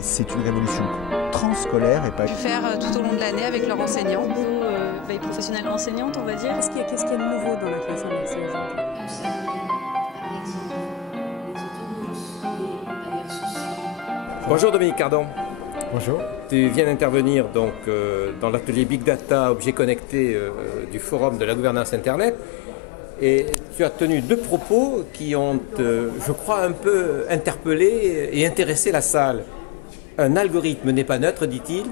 C'est une révolution transscolaire et pas... Faire tout au long de l'année avec leurs enseignants. Veille professionnelle enseignante, on va dire. Qu'est-ce qu'il y a de nouveau dans la classe en lycée aujourd'hui? Bonjour Dominique Cardon. Bonjour. Tu viens d'intervenir donc dans l'atelier Big Data Objets Connectés du Forum de la gouvernance Internet et tu as tenu deux propos qui ont, je crois, un peu interpellé et intéressé la salle. Un algorithme n'est pas neutre, dit-il,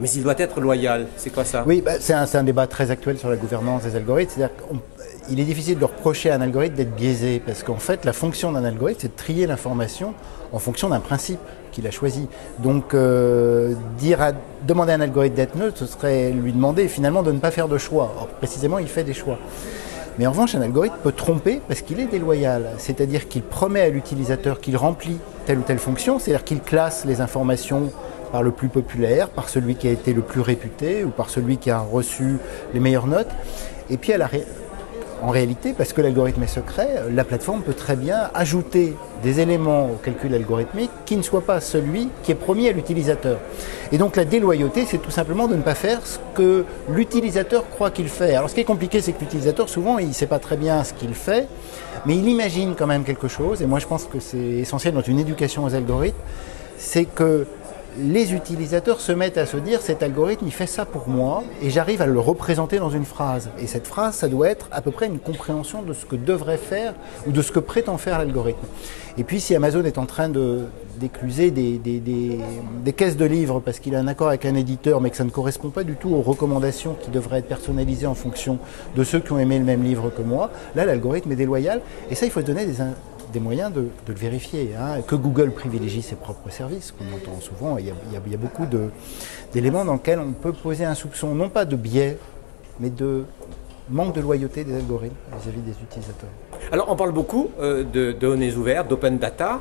mais il doit être loyal. C'est quoi ça? Oui, c'est un débat très actuel sur la gouvernance des algorithmes. C'est-à-dire qu'il est difficile de reprocher à un algorithme d'être biaisé parce qu'en fait, la fonction d'un algorithme, c'est de trier l'information en fonction d'un principe qu'il a choisi. Donc, demander à un algorithme d'être neutre, ce serait lui demander finalement de ne pas faire de choix. Or, précisément, il fait des choix. Mais en revanche, un algorithme peut tromper parce qu'il est déloyal. C'est-à-dire qu'il promet à l'utilisateur qu'il remplit telle ou telle fonction, c'est-à-dire qu'il classe les informations par le plus populaire, par celui qui a été le plus réputé ou par celui qui a reçu les meilleures notes. Et puis, en réalité, parce que l'algorithme est secret, la plateforme peut très bien ajouter des éléments au calcul algorithmique qui ne soient pas celui qui est promis à l'utilisateur. Et donc la déloyauté, c'est tout simplement de ne pas faire ce que l'utilisateur croit qu'il fait. Alors ce qui est compliqué, c'est que l'utilisateur, souvent, il ne sait pas très bien ce qu'il fait, mais il imagine quand même quelque chose. Et moi, je pense que c'est essentiel dans une éducation aux algorithmes, c'est que les utilisateurs se mettent à se dire cet algorithme il fait ça pour moi et j'arrive à le représenter dans une phrase. Et cette phrase, ça doit être à peu près une compréhension de ce que devrait faire ou de ce que prétend faire l'algorithme. Et puis si Amazon est en train d'écluser des caisses de livres parce qu'il a un accord avec un éditeur mais que ça ne correspond pas du tout aux recommandations qui devraient être personnalisées en fonction de ceux qui ont aimé le même livre que moi, là l'algorithme est déloyal et ça il faut se donner des moyens de le vérifier. Que Google privilégie ses propres services, qu'on entend souvent, il y a beaucoup d'éléments dans lesquels on peut poser un soupçon, non pas de biais, mais de manque de loyauté des algorithmes vis-à-vis des utilisateurs. Alors on parle beaucoup de données ouvertes, d'open data.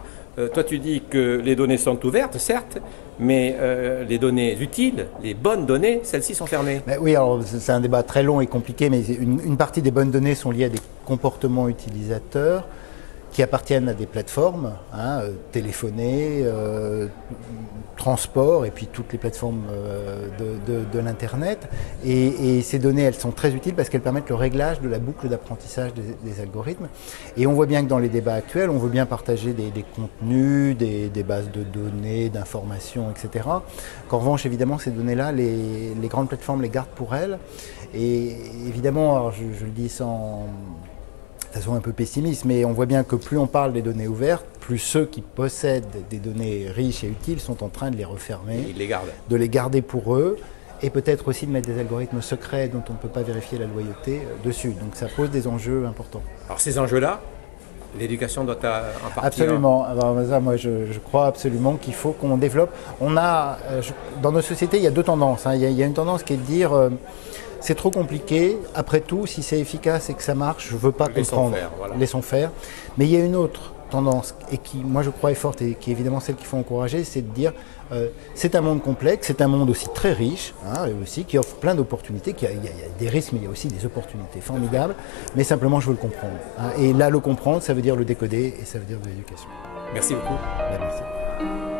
Toi tu dis que les données sont ouvertes, certes, mais les données utiles, les bonnes données, celles-ci sont fermées. Mais oui, alors c'est un débat très long et compliqué, mais une partie des bonnes données sont liées à des comportements utilisateurs qui appartiennent à des plateformes, téléphonie, transport et puis toutes les plateformes de l'Internet. Et ces données, elles sont très utiles parce qu'elles permettent le réglage de la boucle d'apprentissage des algorithmes. Et on voit bien que dans les débats actuels, on veut bien partager des contenus, des bases de données, d'informations, etc. Qu'en revanche, évidemment, ces données-là, les grandes plateformes les gardent pour elles. Et évidemment, alors je le dis sans... de façon un peu pessimiste, mais on voit bien que plus on parle des données ouvertes, plus ceux qui possèdent des données riches et utiles sont en train de les refermer, ils les gardent. De les garder pour eux, et peut-être aussi de mettre des algorithmes secrets dont on ne peut pas vérifier la loyauté dessus. Donc ça pose des enjeux importants. Alors ces enjeux-là, l'éducation doit en partie... Absolument. Alors, moi, je crois absolument qu'il faut qu'on développe. Dans nos sociétés, il y a deux tendances. Il y a une tendance qui est de dire... c'est trop compliqué, après tout, si c'est efficace et que ça marche, je ne veux pas comprendre. Laissons faire. Mais il y a une autre tendance, et qui, moi je crois est forte, et qui est évidemment celle qu'il faut encourager, c'est de dire c'est un monde complexe, c'est un monde aussi très riche, et aussi qui offre plein d'opportunités, il y a des risques, mais il y a aussi des opportunités formidables, mais simplement je veux le comprendre. Et là, le comprendre, ça veut dire le décoder, et ça veut dire de l'éducation. Merci beaucoup. Merci.